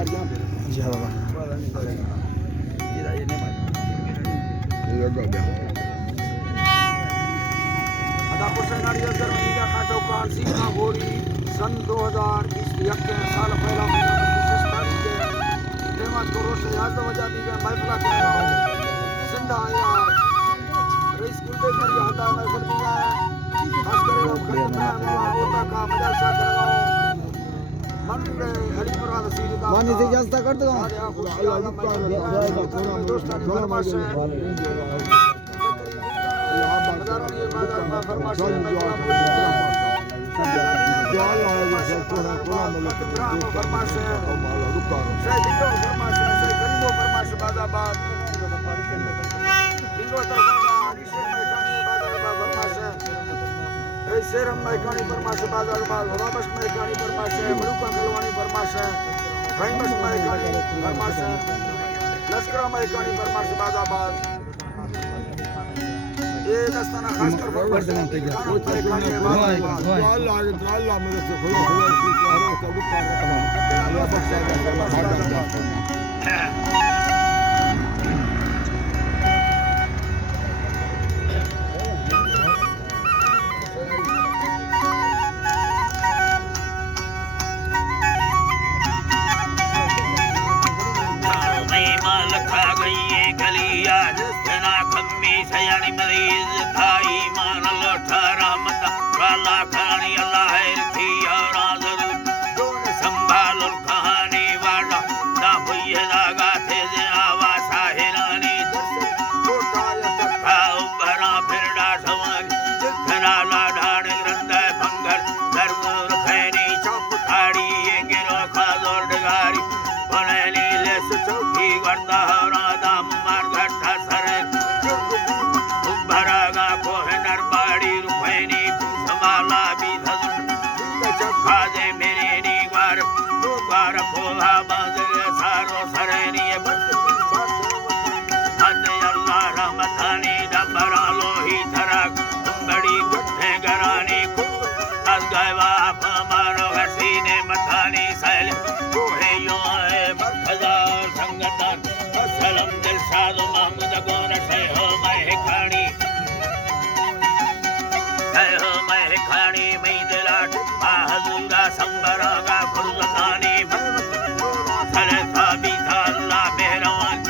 जी हाँ बाबा सन 2021 के साल पहला महीना 25 तारीख के नेमत को रोश याद वजह दी गई महफिल के सिंधा आया रईस गुलबेग मेरी हदा महफिल दी है खास करे वो खत्म है होता का मदरसा करवाओ मन में हरी मुराद सीधा मानी से इजाजत कर दो दोस्तानी फरमाश है हजारों ये बाजार में फरमाश है शेरम मैकानी परमाश बाजार बाल राबश मैकानी परमाश है मरुका गलवानी परमाश है राइमस मैकानी परमाश है लश्करा मैकानी परमाश बाजाबाद ये दस्ताना खास कर परमाश है अल्लाह मेरे से खुदा सयानी मरीज था ईमान लोठा रहमत वाला खानी अल्लाह रखी और आज़र दोन संभाल कहानी वाला ना हुई लागा थे आवा साहिरानी छोटा या तका उभरा फिर डासवान जितना लाडान ग्रंथ भंगर धर्म रखैनी चौप खाड़ी ये गिरो खाजोर डगारी बनैनी ले चौकी वर्दा राधा मार घटा सरे भरागा को है नरबाड़ी रुपैनी समाला भी धजुन चखा दे मेरे नीवार दो बार खोला बाजर सारो सरेनी अन्य अल्लाह रहमतानी डबरा लोही धरक बड़ी गुट्ठे गरानी अजगवा मारो हसीने मतानी सैल कोहे यो है मखजा संगतन सलम दिलशाद महमूद गोर से हो मैं खानी खानी में दिलाट हजूरा संबरागा खुरजतानी सरे साबी था अल्लाह मेहरबान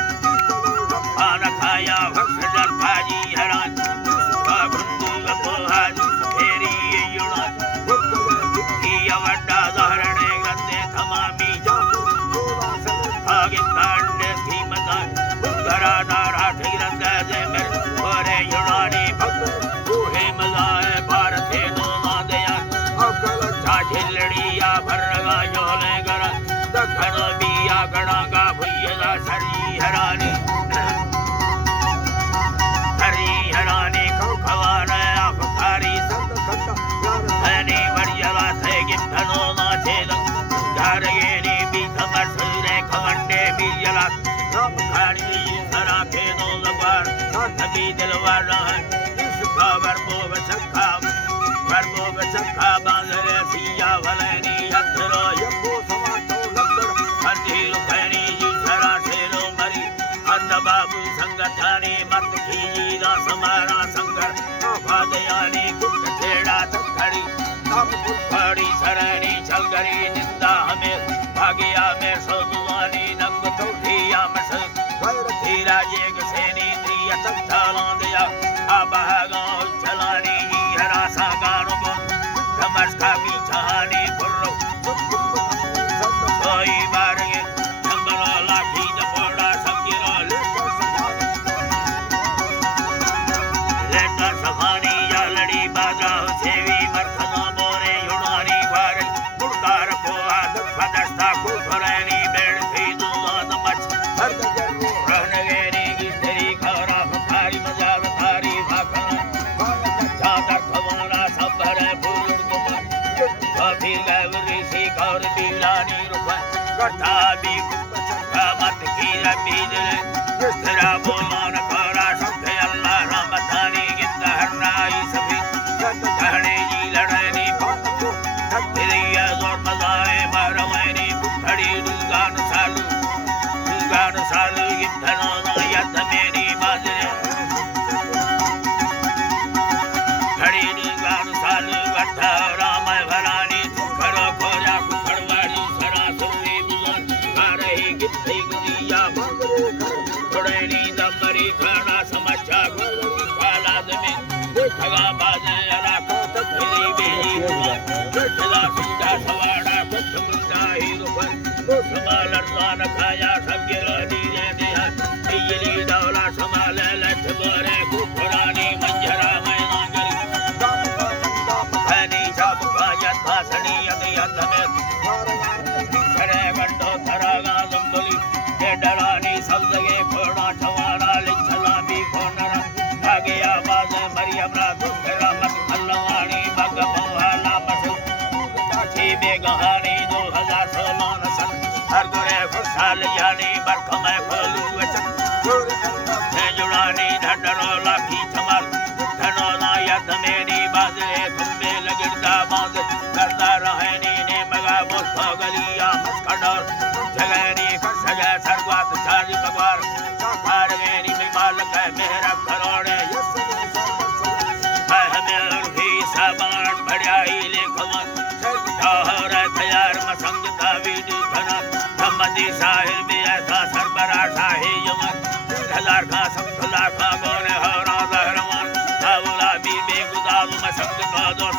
खाना खाया वक्त जल खाजी हरान का गुंदू गपोहा फेरी युणान किया वड्डा जहरने गंदे तमामी आगे तांडे कीमतान गरा नारा ठिरंग जे मेरे और युणानी भक्त कोहे मलाए भारत झिलड़िया भरगा जोले गर दखन बिया गणागा भुयला सरी हरानी खवान अफकारी संत खंता धनी बढ़िया थे गिद्धनो नाचेल गारगेनी भी समसरे खवंडे बिजला राम खाड़ी सरा के दो लगवार साथ भी दिलवार इस खबर को बचखा वर्बो बचखा बांधरे सिया भलेनी अधरो यको समातो लक्कर हंजील खैनी जी सरा शेरो मरी अंध बाबू संगठानी मत कीजी ना समारा संगर आफादयानी कुट छेड़ा तखड़ी हम कुफड़ी सरणी चलगरी निंदा हमें भागिया में सोदुआनी नंग तोठिया मस गैर थीरा जेग सेनी त्रिया तख्तालां दिया आबहागा चलानी हरा सागानो कमस्का भी चाहनी पुर्रो कोई बारगे चंबरा लाठी जपोड़ा संगिरा लेटर सफानी या लड़ी बाजा सेवी मरखना बोरे युनानी बारे गुड़कार को आदत फदस्ता को फरैनी बेड़ थी दुलान मच हर जगह रहने गेरी की तेरी खरा फकारी मजाक थारी भाखना चादर खवाना सब भरे फूल गुमन कभी गवरी सी और बिलानी रुपा कथा भी मत की रबीज जिस तरह बोलान करा सबके अल्लाह रहमतानी गिद्दा हरनाई सभी कहने जी लड़नी बात को थक दिया जोर मजाए मारवानी कुखड़ी दुगान सार थी बेगहानी 2016 सन हर दुरे खुशहाल यानी बरख में खोलू वचन है जुड़ानी ढंडरो लाखी थमल धनो ना यद मेरी बाजरे तुम्बे लगड़दा बांध करदा रहनी ने मगा मुख गलिया मस्कडर जगैनी खसजा सरवात चारी बगवार साकार मेरी मिमाल के मेरा करोड़े यस है हमें भी सामान बढ़ाई लेखवन ठहर तैयार मसंगता विधि धन धम्मदी साहिर भी ऐसा सरबरा शाही यमन 1000 का समतुला का गोरे हरा दहरवन सावला भी बेगुदाव मसंग का दो